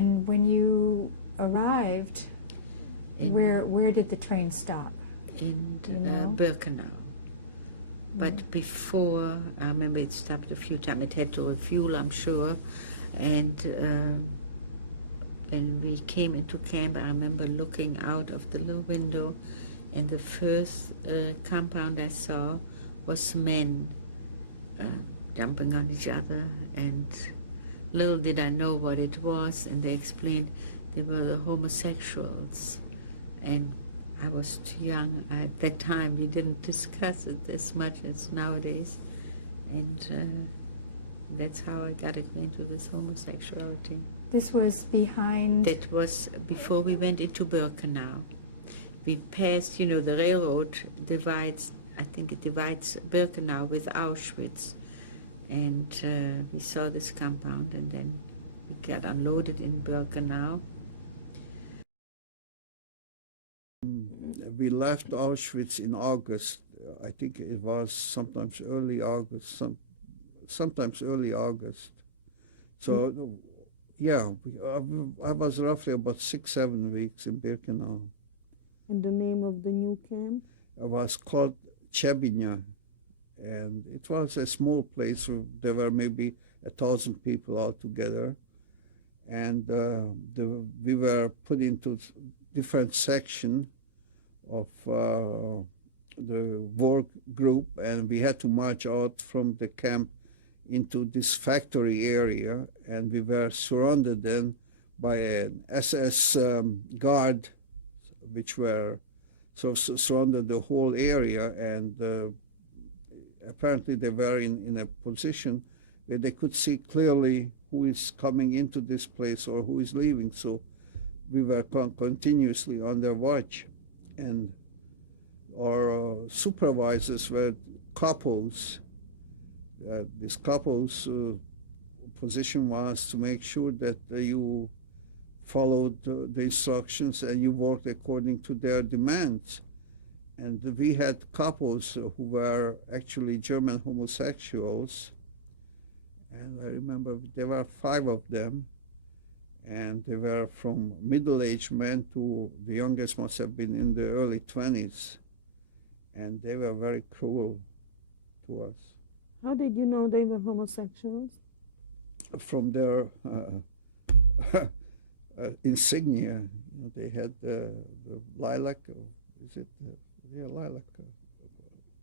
And when you arrived, where did the train stop? In You know? Birkenau. But before, I remember it stopped a few times. It had to refuel, I'm sure. And when we came into camp, I remember looking out of the little window, and the first compound I saw was men jumping on each other, and little did I know what it was, and they explained they were the homosexuals. And I was too young. At that time, we didn't discuss it as much as nowadays. And that's how I got into this homosexuality. This was behind... That was before we went into Birkenau. We passed, the railroad divides, I think it divides Birkenau with Auschwitz. And we saw this compound, and then we got unloaded in Birkenau. We left Auschwitz in August. I think it was sometimes early August, sometimes early August. So, yeah, I was roughly about 6-7 weeks in Birkenau. And the name of the new camp? It was called Chebinya, and it was a small place. There were maybe 1,000 people altogether, and we were put into different section of the work group, and we had to march out from the camp into this factory area, and we were surrounded then by an SS guard, which were surrounded the whole area, and apparently they were in a position where they could see clearly who is coming into this place or who is leaving. So we were continuously on their watch, and our supervisors were couples. This couple's position was to make sure that you followed the instructions and you worked according to their demands. And we had couples who were actually German homosexuals, and I remember there were 5 of them, and they were from middle-aged men to the youngest must have been in the early 20s, and they were very cruel to us. How did you know they were homosexuals? From their insignia, they had the lilac, is it? Yeah, lilac,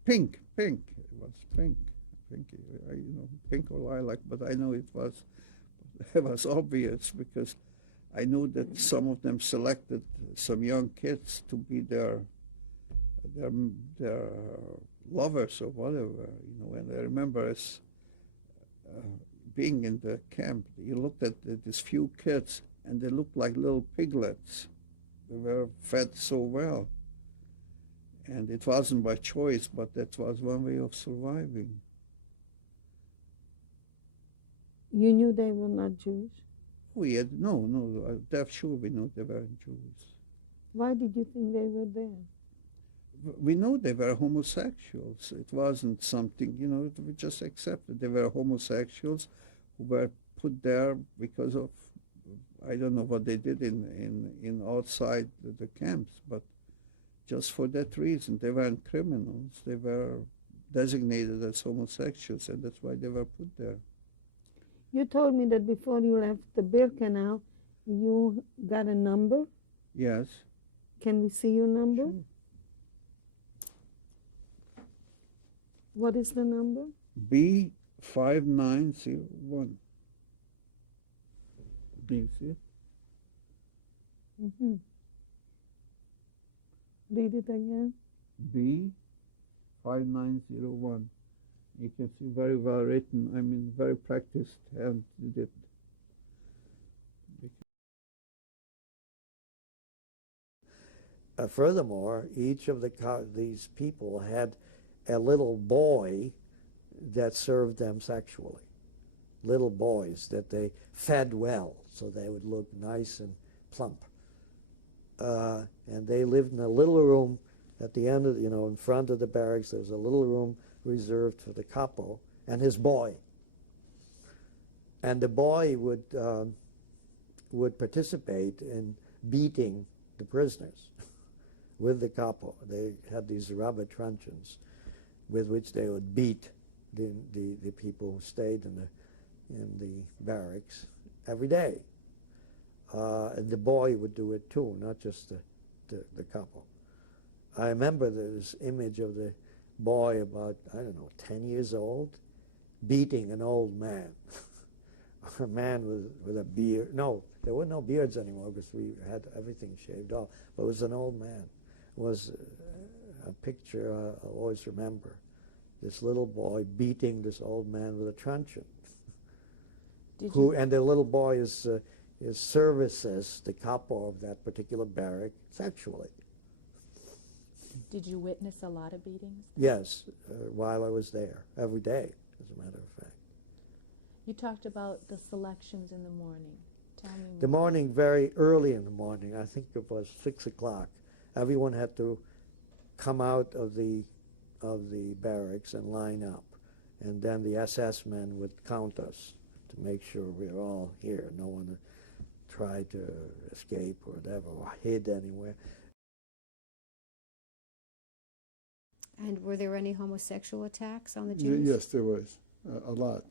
pink. It was pink, pink or lilac. But I know it was obvious because I know that some of them selected some young kids to be their lovers or whatever, And I remember us being in the camp. You looked at these few kids, and they looked like little piglets. They were fed so well. And it wasn't by choice, but that was one way of surviving. You knew they were not Jewish? No, that's sure we know they weren't Jews. Why did you think they were there? We know they were homosexuals. It wasn't something, we just accepted. They were homosexuals who were put there because of, I don't know what they did in outside the camps, but just for that reason. They weren't criminals. They were designated as homosexuals, and that's why they were put there. You told me that before you left the Birkenau, you got a number? Yes. Can we see your number? Sure. What is the number? B5901. Do you see it? Mm-hmm. Read it again. B5901. You can see very well written. I mean, very practiced hand did it. Furthermore, each of these people had a little boy that served them sexually. Little boys that they fed well, so they would look nice and plump. And they lived in a little room at the end of, in front of the barracks. There was a little room reserved for the couple and his boy. And the boy would would participate in beating the prisoners with the capo. They had these rubber truncheons with which they would beat the people who stayed in the barracks every day. And the boy would do it too, not just the capo. I remember this image of the boy about, I don't know, 10 years old, beating an old man. A man with a beard. No, there were no beards anymore because we had everything shaved off. But it was an old man. It was a picture I'll always remember. This little boy beating this old man with a truncheon. And the little boy is services the capo of that particular barrack sexually. Did you witness a lot of beatings? Yes, while I was there, every day, as a matter of fact. You talked about the selections in the morning. Tell me more. The morning, very early in the morning, I think it was 6 o'clock, everyone had to come out of the barracks and line up. And then the SS men would count us to make sure we were all here. No one tried to escape or whatever, or hid anywhere. And were there any homosexual attacks on the Jews? Yes, there was, a lot.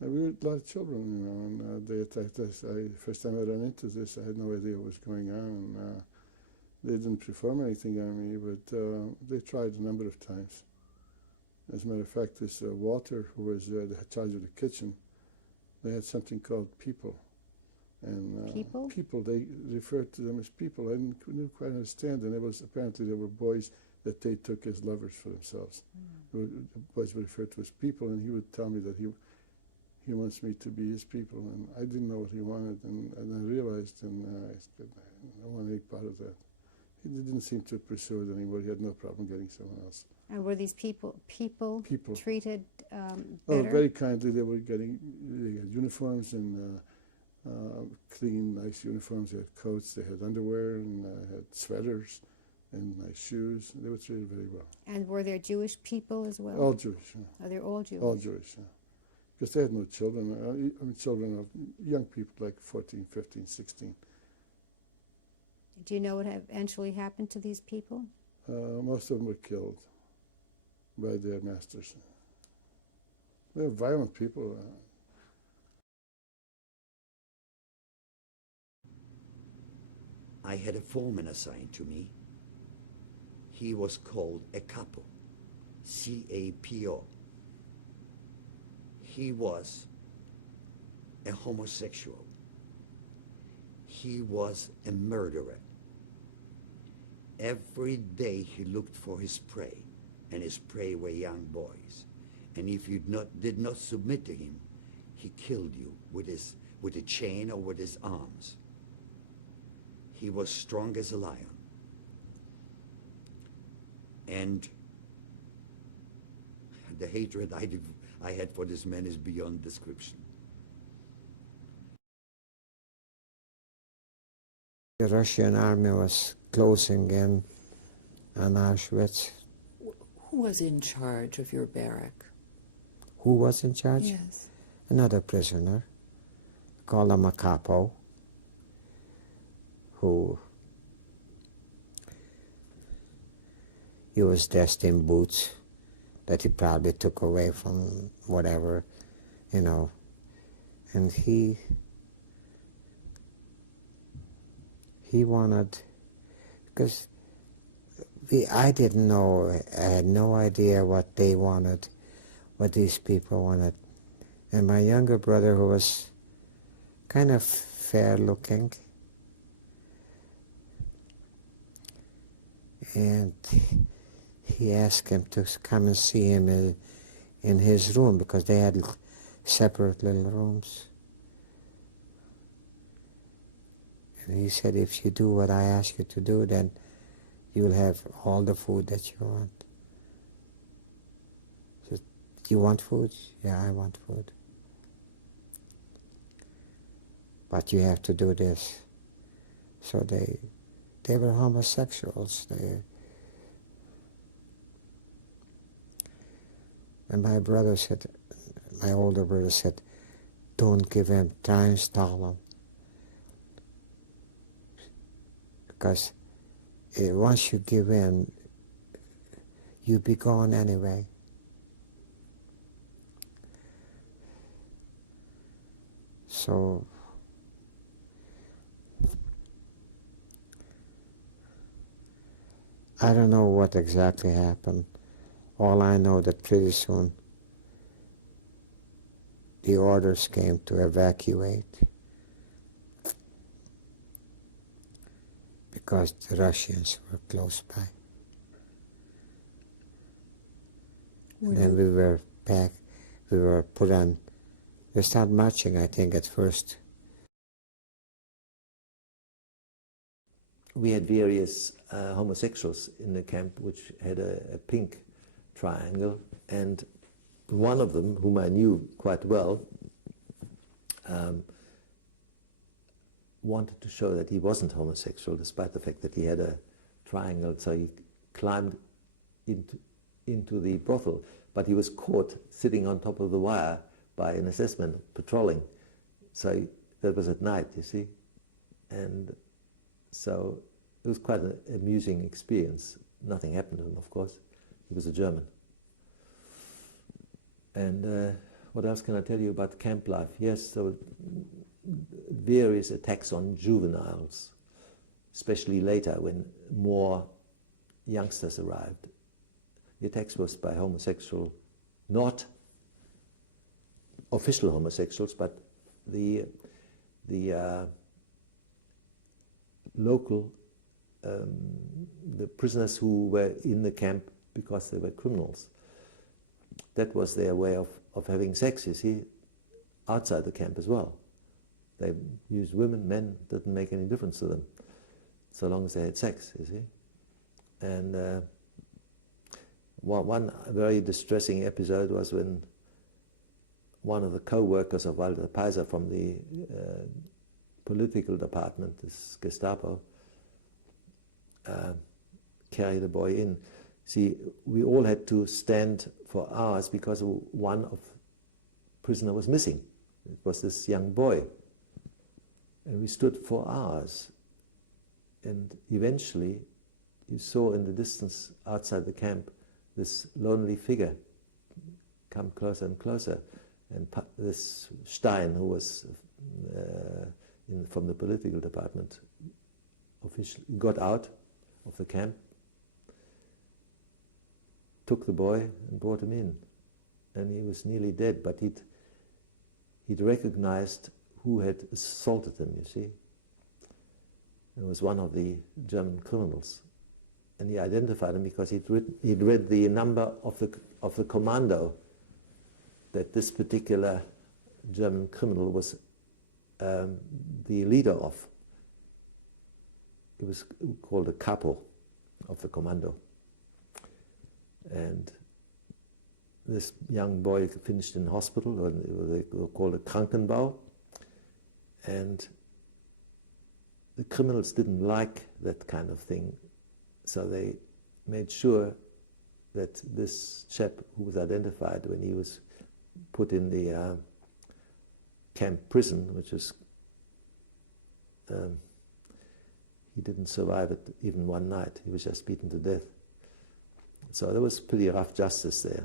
We were a lot of children, you know, and they attacked us. First time I ran into this, I had no idea what was going on. They didn't perform anything on me, but they tried a number of times. As a matter of fact, this Walter, who was the charge of the kitchen, they had something called people. And People? People, they referred to them as people. I couldn't quite understand, and it was apparently there were boys that they took as lovers for themselves. The boys were referred to as people, and he would tell me that he wants me to be his people, and I didn't know what he wanted, and I realized, and I said, I don't want any part of that. He didn't seem to pursue it anymore. He had no problem getting someone else. And were these people treated better? Oh, very kindly. They had uniforms and clean, nice uniforms. They had coats, they had underwear, and had sweaters and nice shoes. They were treated very well. And were there Jewish people as well? All Jewish, yeah. Are they all Jewish? All Jewish, yeah. Because they had no children. I mean, children of young people like 14, 15, 16. Do you know what eventually happened to these people? Most of them were killed by their masters. They were violent people. I had a foreman assigned to me. He was called a capo, C-A-P-O. He was a homosexual. He was a murderer. Every day he looked for his prey, and his prey were young boys. And if you did not submit to him, he killed you with a chain or with his arms. He was strong as a lion. And the hatred I had for this man is beyond description. The Russian army was closing in on Auschwitz. Who was in charge of your barrack? Who was in charge? Yes. Another prisoner. Called him a capo, who he was dressed in boots that he probably took away from whatever, you know, and he wanted, because I didn't know, I had no idea what they wanted, what these people wanted. And my younger brother, who was kind of fair looking, and he asked him to come and see him in his room, because they had separate little rooms. And he said, if you do what I ask you to do, then you'll have all the food that you want. He said, you want food? Yeah, I want food. But you have to do this. So they were homosexuals. And my brother said, my older brother said, don't give him, try and stall him. because once you give in, you'll be gone anyway. So I don't know what exactly happened. All I know that pretty soon the orders came to evacuate because the Russians were close by. And then we were back, we were put on, we started marching, I think, at first. We had various homosexuals in the camp which had a pink triangle, and one of them, whom I knew quite well, wanted to show that he wasn't homosexual despite the fact that he had a triangle, so he climbed into the brothel, but he was caught sitting on top of the wire by an assessment patrolling. So that was at night, you see, and so it was quite an amusing experience. Nothing happened to him, of course. He was a German. And what else can I tell you about camp life? Yes, so various attacks on juveniles, especially later when more youngsters arrived. The attacks was by homosexual, not official homosexuals, but the local, the prisoners who were in the camp because they were criminals. That was their way of having sex, you see, outside the camp as well. They used women, men, didn't make any difference to them, so long as they had sex, you see. And one very distressing episode was when one of the co-workers of Walter Peiser from the political department, this Gestapo, carried a boy in. See, we all had to stand for hours because one of prisoner was missing. It was this young boy. And we stood for hours. And eventually, you saw in the distance outside the camp this lonely figure come closer and closer. And this Stein, who was from the political department, officially got out of the camp, took the boy and brought him in. And he was nearly dead, but he'd recognized who had assaulted him, you see. It was one of the German criminals. And he identified him because he'd read the number of the commando that this particular German criminal was the leader of. It was called a capo of the commando. And this young boy finished in hospital, or they were called a Krankenbau. And the criminals didn't like that kind of thing, so they made sure that this chap who was identified when he was put in the camp prison, which was, he didn't survive it even one night. He was just beaten to death. So there was pretty rough justice there.